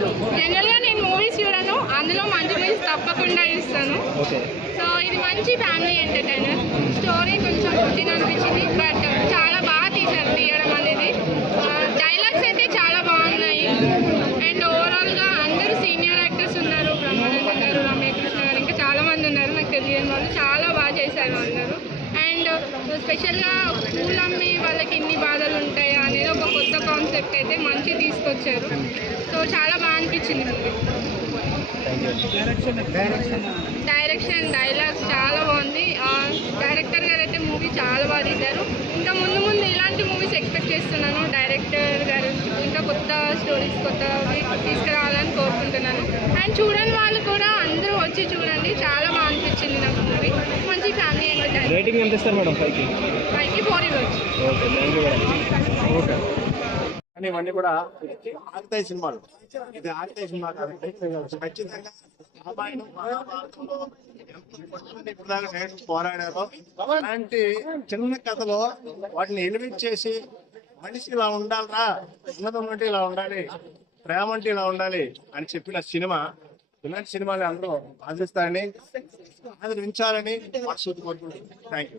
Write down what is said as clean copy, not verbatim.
General గా నేను movies చూడను, అందులో మంచి మూవీస్ తప్పకుండా చూస్తాను. సో ఇది మంచి ఫ్యామిలీ ఎంటర్టైనర్. స్టోరీ కొంచెం కొద్దిగా అనిపించింది, బట్ చాలా బాగా తీయడం అనేది. డైలాగ్స్ అయితే చాలా బాగున్నాయి. అండ్ ఓవరాల్ గా అందరూ సీనియర్ యాక్టర్స్ ఉన్నారు. బ్రహ్మానందం గారు, రమ్యకృష్ణ గారు, ఇంకా చాలా మంది ఉన్నారు. నాకు తెలియని వాళ్ళు చాలా బాగా చేశారు అందరూ. అండ్ స్పెషల్గా పూలు అమ్మి వాళ్ళకి ఇన్ని బాధలు ఉంటాయా అనేది ఒక కొత్త కాన్సెప్ట్ అయితే మంచి తీసుకొచ్చారు. సో చాలా బాగా అనిపించింది మూవీ. డైరెక్షన్, డైలాగ్స్ చాలా బాగుంది. డైరెక్టర్ గారు అయితే మూవీ చాలా బాగా తీశారు. ఇంకా ముందు ముందు ఇలాంటి మూవీస్ ఎక్స్పెక్ట్ చేస్తున్నాను. డైరెక్టర్ గారు ఇంకా కొత్త స్టోరీస్, కొత్తవి తీసుకురావాలని కోరుకుంటున్నాను. అండ్ చూడని వాళ్ళు కూడా అందరూ వచ్చి చూడండి, చాలా బాగా అనిపించింది నాకు మూవీ. మంచి ఫ్యామిలీ ఎంటర్టైనర్. రేటింగ్ ఎంత ఇస్తారు మేడం? 5కి 4 ఇవ్వచ్చు. Okay, thank you madam. Okay, కానీ ఇవన్నీ కూడా ఆగుతాయి సినిమాలు. ఇది ఆగుతాయి సినిమా కాబట్టి ఖచ్చితంగా రామాయణం మహాభారతంలో ఇప్పుడు దాకా నేను పోరాడారో అలాంటి చిన్న కథలో వాటిని ఎలివేట్ చేసి మనిషి ఇలా ఉండాలరా, ఉన్నతం అంటే ఇలా ఉండాలి, ప్రేమ అంటే ఇలా ఉండాలి అని చెప్పిన సినిమా. ఇలాంటి సినిమాలు అందరూ ఆదరిస్తారని, ఆదరించాలని మనస్ఫూర్తి కోరుకుంటున్నాను. Thank you.